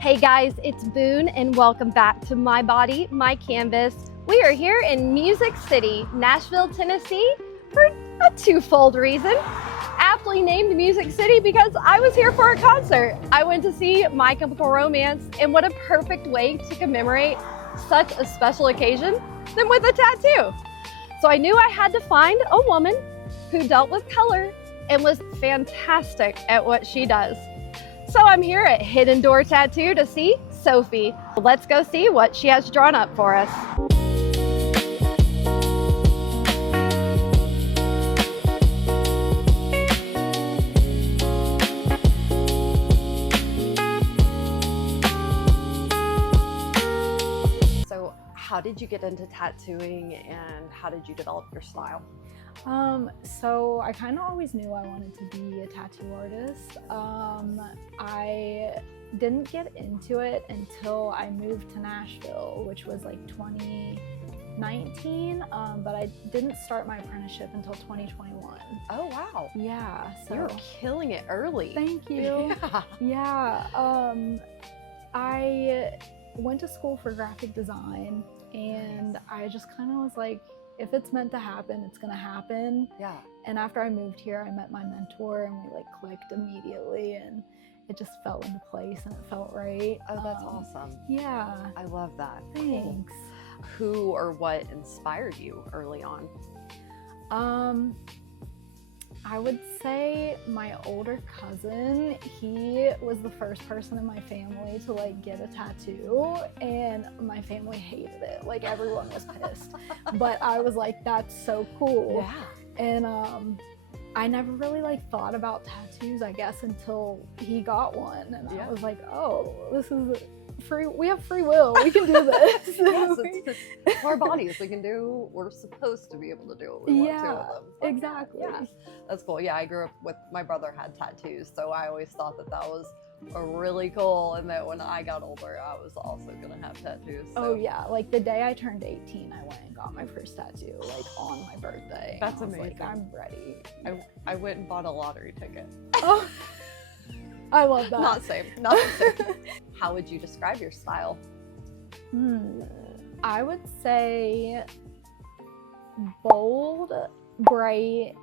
Hey guys, it's Boone and welcome back to My Body, My Canvas. We are here in Music City, Nashville, Tennessee for a twofold reason. Aptly named Music City because I was here for a concert. I went to see My Chemical Romance, and what a perfect way to commemorate such a special occasion than with a tattoo. So I knew I had to find a woman who dealt with color and was fantastic at what she does. So I'm here at Hidden Door Tattoo to see Sophie. Let's go see what she has drawn up for us. So how did you get into tattooing and how did you develop your style? So I kind of always knew I wanted to be a tattoo artist. I didn't get into it until I moved to Nashville, which was like 2019, but I didn't start my apprenticeship until 2021. Oh, wow. Yeah. So You're killing it early. Thank you. Yeah. Yeah. I went to school for graphic design, and I just kind of was like, if it's meant to happen, it's gonna happen. Yeah. And after I moved here, I met my mentor and we like clicked immediately, and it just fell into place and it felt right. Oh, that's awesome. Yeah. I love that. Thanks. Who or what inspired you early on? I would say my older cousin. He was the first person in my family to like get a tattoo, and my family hated it. Like everyone was pissed. But I was like, that's so cool. Yeah. And I never really like thought about tattoos, I guess, until he got one, and Yeah. I was like, oh, this is free. We have free will. We can do this. Yes, it's our bodies. We can do, we're supposed to be able to do what we want to with them. So, exactly. Yeah, that's cool. Yeah, I grew up with, my brother had tattoos, so I always thought that that was a really cool, and that when I got older, I was also going to have tattoos. So. Oh yeah, like the day I turned 18, I went and got my first tattoo, like on my birthday. That's and I was amazing. Like, I'm ready. I went and bought a lottery ticket. Oh, I love that. Not the same. How would you describe your style? I would say bold, bright,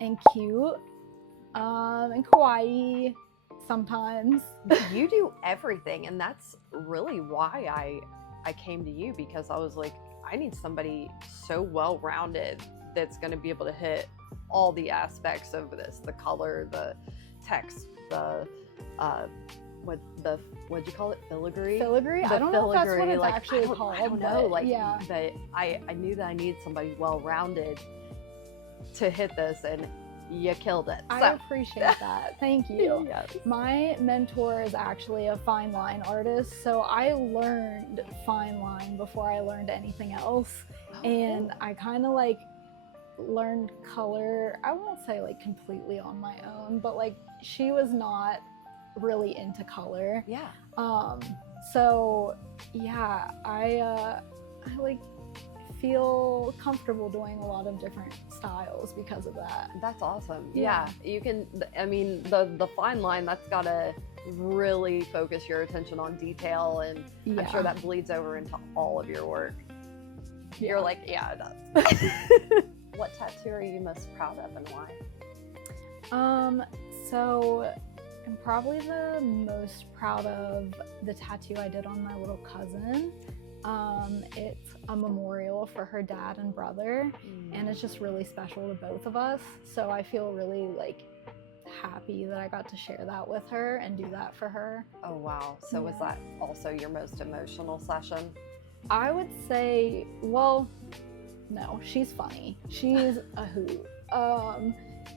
and cute, and kawaii sometimes. You do everything, and that's really why I came to you, because I was like, I need somebody so well-rounded that's going to be able to hit all the aspects of this: the color, the text, the what'd you call it? Filigree? Filigree? The I don't know if that's what filigree, it's like, actually called. I don't know. but Like, yeah. but I knew that I needed somebody well-rounded to hit this, and you killed it. I So. appreciate that. Thank you. Yes. My mentor is actually a fine line artist, so I learned fine line before I learned anything else. And I kind of like learned color, I won't say like completely on my own, but like she was not really into color. Yeah. So yeah, I like feel comfortable doing a lot of different styles because of that. That's awesome. Yeah. Yeah, you can, I mean, the fine line, that's got to really focus your attention on detail, and I'm Yeah. sure that bleeds over into all of your work. Yeah. You're like, yeah, it does. What tattoo are you most proud of and why? So I'm probably the most proud of the tattoo I did on my little cousin. It's a memorial for her dad and brother, and it's just really special to both of us. So I feel really like happy that I got to share that with her and do that for her. Oh, wow. So was that also your most emotional session? I would say, well, no, she's funny. She's a hoot.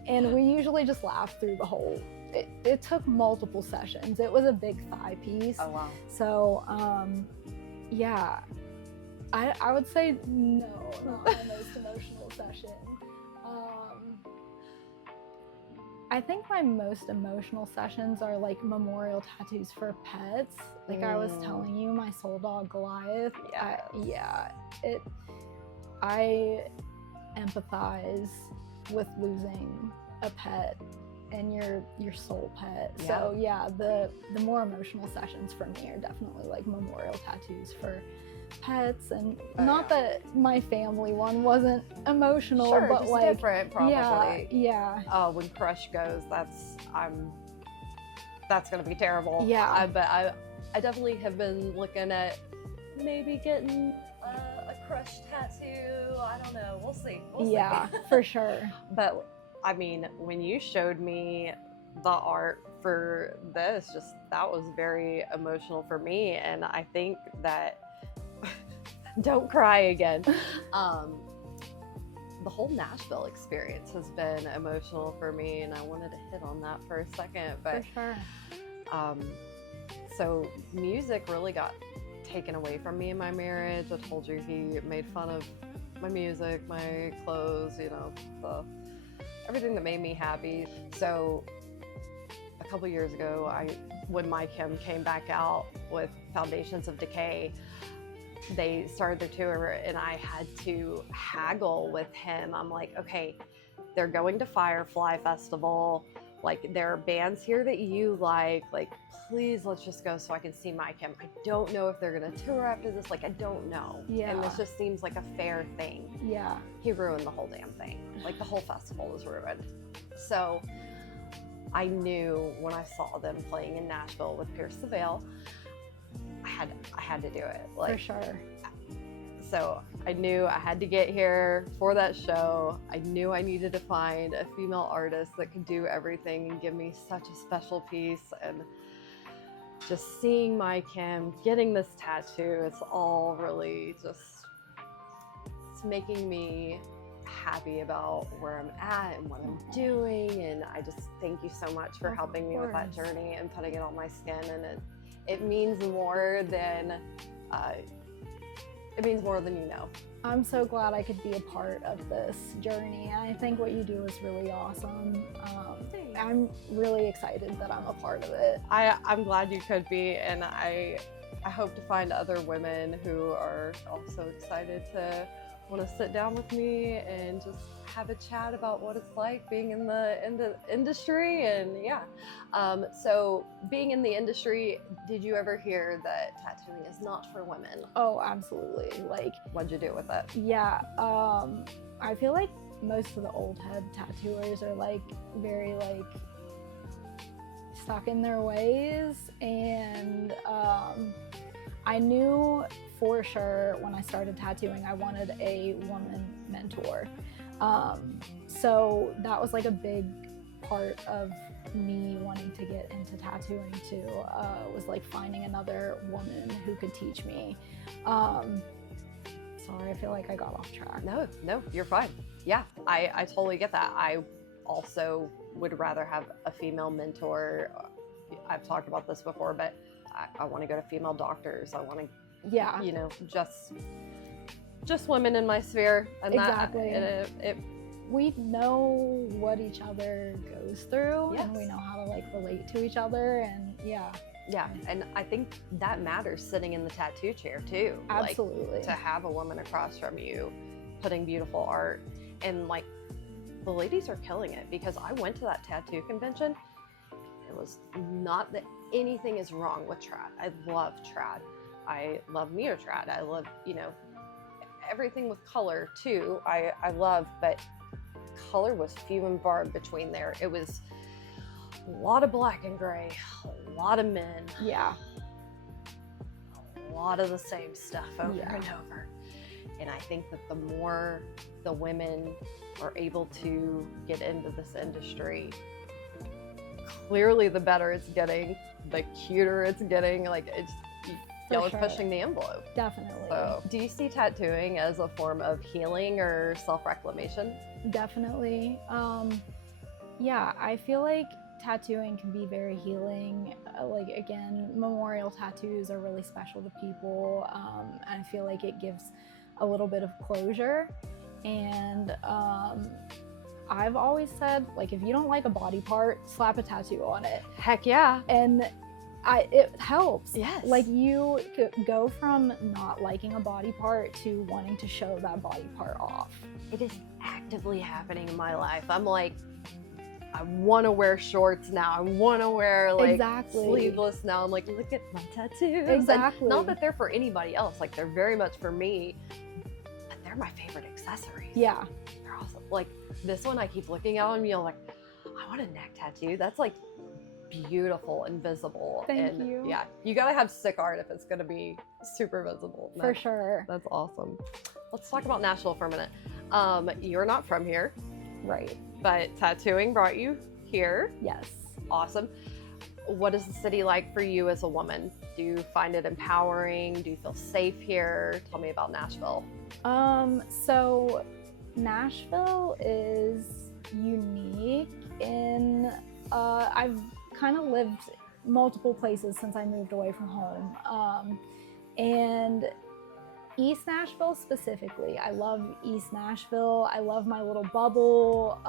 And we usually just laugh through the whole, it took multiple sessions. It was a big thigh piece. Oh, wow. So, yeah, I would say no, not my most emotional session. I think my most emotional sessions are like memorial tattoos for pets. Like I was telling you, my soul dog Goliath. I empathize with losing a pet and your soul pet. So yeah, the more emotional sessions for me are definitely like memorial tattoos for pets, and not that my family one wasn't emotional, Sure, but just like different probably. Yeah. Oh, when Crush goes, that's gonna be terrible. Yeah. But I definitely have been looking at maybe getting a Crush tattoo. I don't know. We'll see. Yeah, for sure. But I mean, when you showed me the art for this, that was very emotional for me, and I think that don't cry again. The whole Nashville experience has been emotional for me, and I wanted to hit on that for a second. But for sure. So music really got taken away from me in my marriage. I told you he made fun of my music, my clothes, everything that made me happy. So a couple years ago, when My Kim came back out with Foundations of Decay, they started their tour, and I had to haggle with him. I'm like, okay, they're going to Firefly Festival. Like, there are bands here that you like, please let's just go so I can see My Kim. I don't know if they're gonna tour after this, I don't know. Yeah. And this just seems like a fair thing. Yeah. He ruined the whole damn thing. The whole festival was ruined. So I knew when I saw them playing in Nashville with Pierce the Veil, I had to do it. For sure. So I knew I had to get here for that show. I knew I needed to find a female artist that could do everything and give me such a special piece. And just seeing My Kim, getting this tattoo, it's all really it's making me happy about where I'm at and what I'm doing. And I just thank you so much for helping me with that journey and putting it on my skin. And it means more than you know. I'm so glad I could be a part of this journey. I think what you do is really awesome. I'm really excited that I'm a part of it. I'm glad you could be, and I hope to find other women who are also excited to want to sit down with me and just have a chat about what it's like being in the industry. And so being in the industry, did you ever hear that tattooing is not for women? Oh, absolutely. What'd you do with it? Yeah, I feel like most of the old head tattooers are very stuck in their ways, and I knew for sure when I started tattooing I wanted a woman mentor. So that was a big part of me wanting to get into tattooing too, was finding another woman who could teach me. Sorry, I feel like I got off track. No, you're fine. Yeah, I totally get that. I also would rather have a female mentor. I've talked about this before, but I want to go to female doctors. I want to, just women in my sphere. And exactly. That, we know what each other goes through, and we know how to relate to each other, and yeah, and I think that matters sitting in the tattoo chair too. Absolutely. To have a woman across from you putting beautiful art, and the ladies are killing it, because I went to that tattoo convention. It was not that anything is wrong with trad. I love trad. I love neo-trad. I love, everything with color too. I love, but color was few and far between there. It was a lot of black and gray, a lot of men. Yeah. A lot of the same stuff over and over. And I think that the more the women are able to get into this industry, clearly the better it's getting, the cuter it's getting. Y'all are pushing the envelope. Definitely. So, do you see tattooing as a form of healing or self-reclamation? Definitely. Yeah, I feel like tattooing can be very healing. Again, memorial tattoos are really special to people. I feel like it gives a little bit of closure. And I've always said, if you don't like a body part, slap a tattoo on it. Heck yeah. And it helps. Yes. You go from not liking a body part to wanting to show that body part off. It is actively happening in my life. I'm I want to wear shorts now. I want to wear like Exactly. sleeveless now. I'm like, look at my tattoos. Exactly. And not that they're for anybody else. Like they're very much for me, but they're my favorite accessories. Yeah. They're awesome. Like this one, I keep looking at them. Like, I want a neck tattoo. That's like beautiful and visible. Thank you. Yeah, you gotta have sick art if it's gonna be super visible. For sure. That's awesome. Let's talk about Nashville for a minute. You're not from here, Right. but tattooing brought you here. Yes. Awesome. What is the city like for you as a woman? Do you find it empowering? Do you feel safe here? Tell me about Nashville. So Nashville is unique in I've kind of lived multiple places since I moved away from home. And East Nashville specifically, I love East Nashville. I love my little bubble.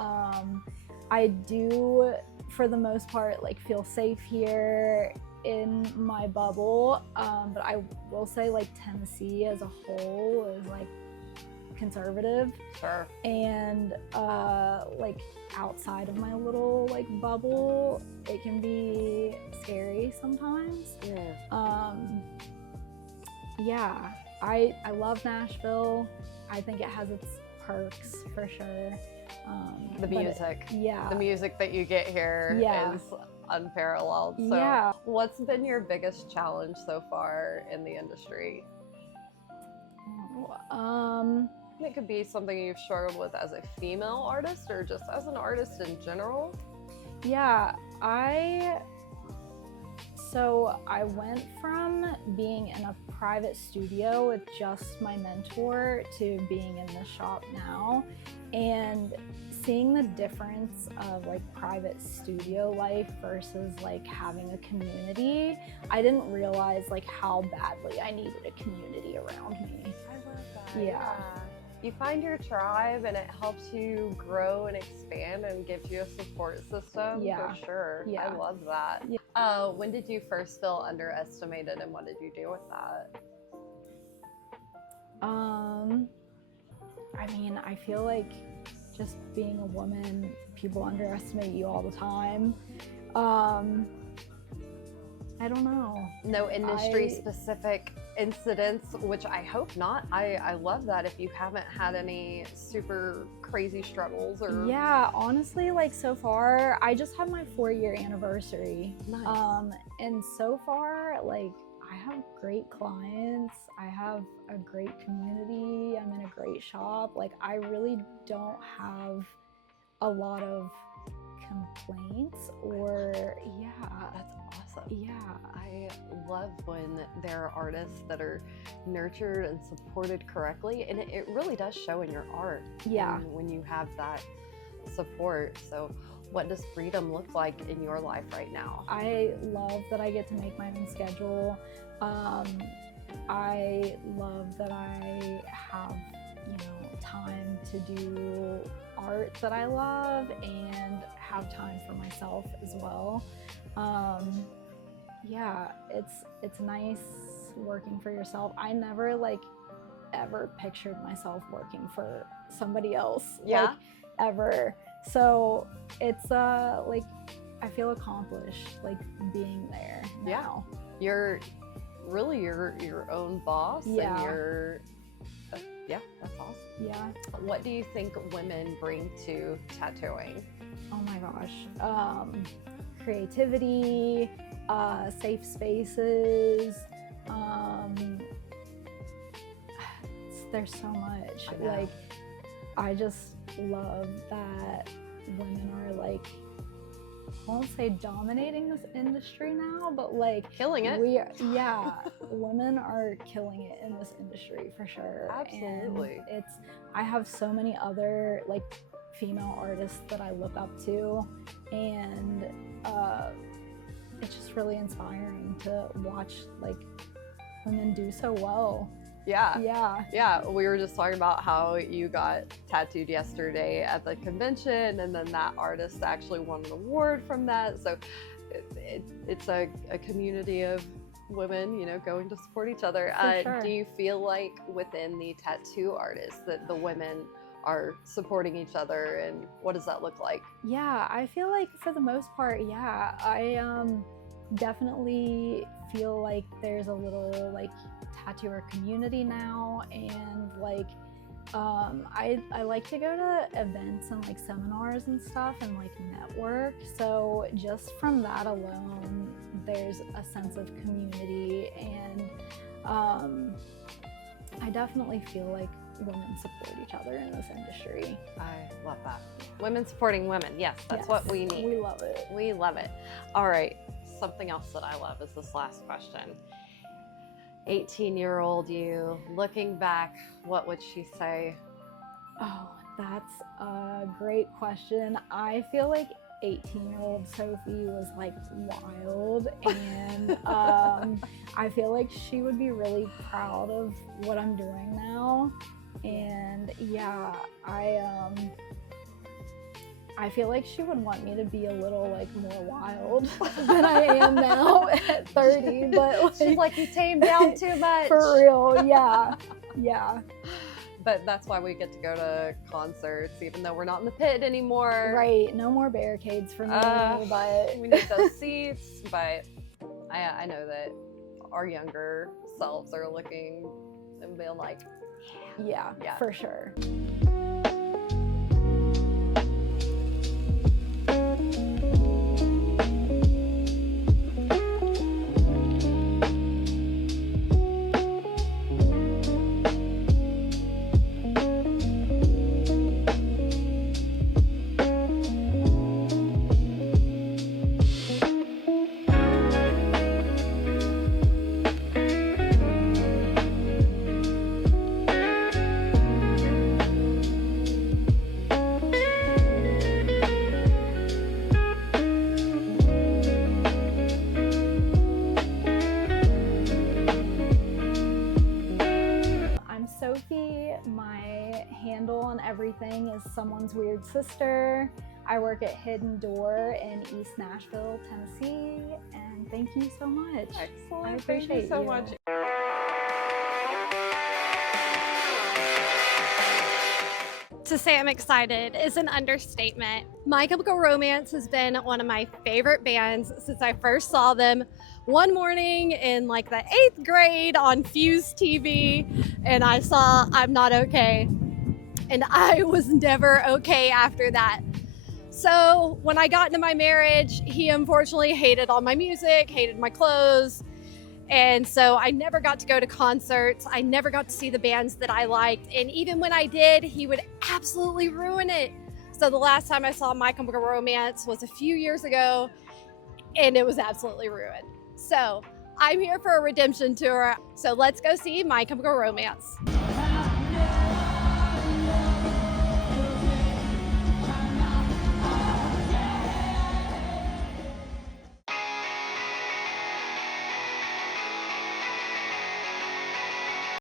I do, for the most part, like feel safe here in my bubble. But I will say like Tennessee as a whole is like conservative. Sure. And like outside of my little like bubble, it can be scary sometimes. Yeah, I love Nashville. I think it has its perks for sure. The music. The music that you get here is unparalleled. So Yeah. what's been your biggest challenge so far in the industry? It could be something you've struggled with as a female artist or just as an artist in general. Yeah, so I went from being in a private studio with just my mentor to being in the shop now, and seeing the difference of like private studio life versus like having a community. I didn't realize like how badly I needed a community around me. I love that. Yeah. You find your tribe and it helps you grow and expand and gives you a support system. Yeah. For sure. Yeah. I love that. Yeah. When did you first feel underestimated and what did you do with that? I mean, I feel like just being a woman, people underestimate you all the time. I don't know. No industry specific incidents, which I hope not. I love that if you haven't had any super crazy struggles or. Yeah, honestly, like so far, I just had my 4-year anniversary. Nice. And so far, like I have great clients. I have a great community. I'm in a great shop. Like I really don't have a lot of complaints or That's awesome. Yeah. I love when there are artists that are nurtured and supported correctly, and it really does show in your art. Yeah. When you have that support. So what does freedom look like in your life right now? I love that I get to make my own schedule. I love that I have, time to do art that I love and have time for myself as well. Yeah, it's nice working for yourself. I never ever pictured myself working for somebody else. Yeah. Ever. So it's I feel accomplished being there now. You're really your own boss. Yeah. And you're that's awesome. Yeah. What do you think women bring to tattooing? Oh my gosh. Creativity, safe spaces. There's so much. I just love that women are I won't say dominating this industry now, but Killing it. Women are killing it in this industry for sure. Absolutely. And I have so many other female artists that I look up to, and it's just really inspiring to watch women do so well. Yeah. We were just talking about how you got tattooed yesterday at the convention, and then that artist actually won an award from that. So it's a community of women, going to support each other. For sure. Do you feel like within the tattoo artists that the women are supporting each other, and what does that look like? Yeah, I feel like for the most part, yeah, I definitely feel like there's a little like tattooer community now, and like I like to go to events and like seminars and stuff and like network. So just from that alone, there's a sense of community, and I definitely feel like women support each other in this industry. I love that. Women supporting women. Yes, that's what we need. We love it. We love it. All right. Something else that I love is this last question. 18-year-old you, looking back, what would she say? Oh, that's a great question. I feel like 18-year-old Sophie was like wild, and I feel like she would be really proud of what I'm doing now. And yeah, I feel like she would want me to be a little like more wild than I am now at 30, but like, She's like, you tamed down too much. For real, yeah. Yeah. But that's why we get to go to concerts, even though we're not in the pit anymore. Right, no more barricades for me, but we need those seats. But I know that our younger selves are looking and being like, yeah, for sure. Sophie, my handle on everything is Someone's Weird Sister. I work at Hidden Door in East Nashville, Tennessee, and thank you so much. Excellent. I appreciate Thank you so much. To say I'm excited is an understatement. My Chemical Romance has been one of my favorite bands since I first saw them one morning in like the 8th grade on Fuse TV, and I saw I'm Not Okay, and I was never okay after that. So when I got into my marriage, he unfortunately hated all my music, hated my clothes, and so I never got to go to concerts. I never got to see the bands that I liked. And even when I did, he would absolutely ruin it. So the last time I saw My Chemical Romance was a few years ago, and it was absolutely ruined. So I'm here for a redemption tour. So let's go see My Chemical Romance.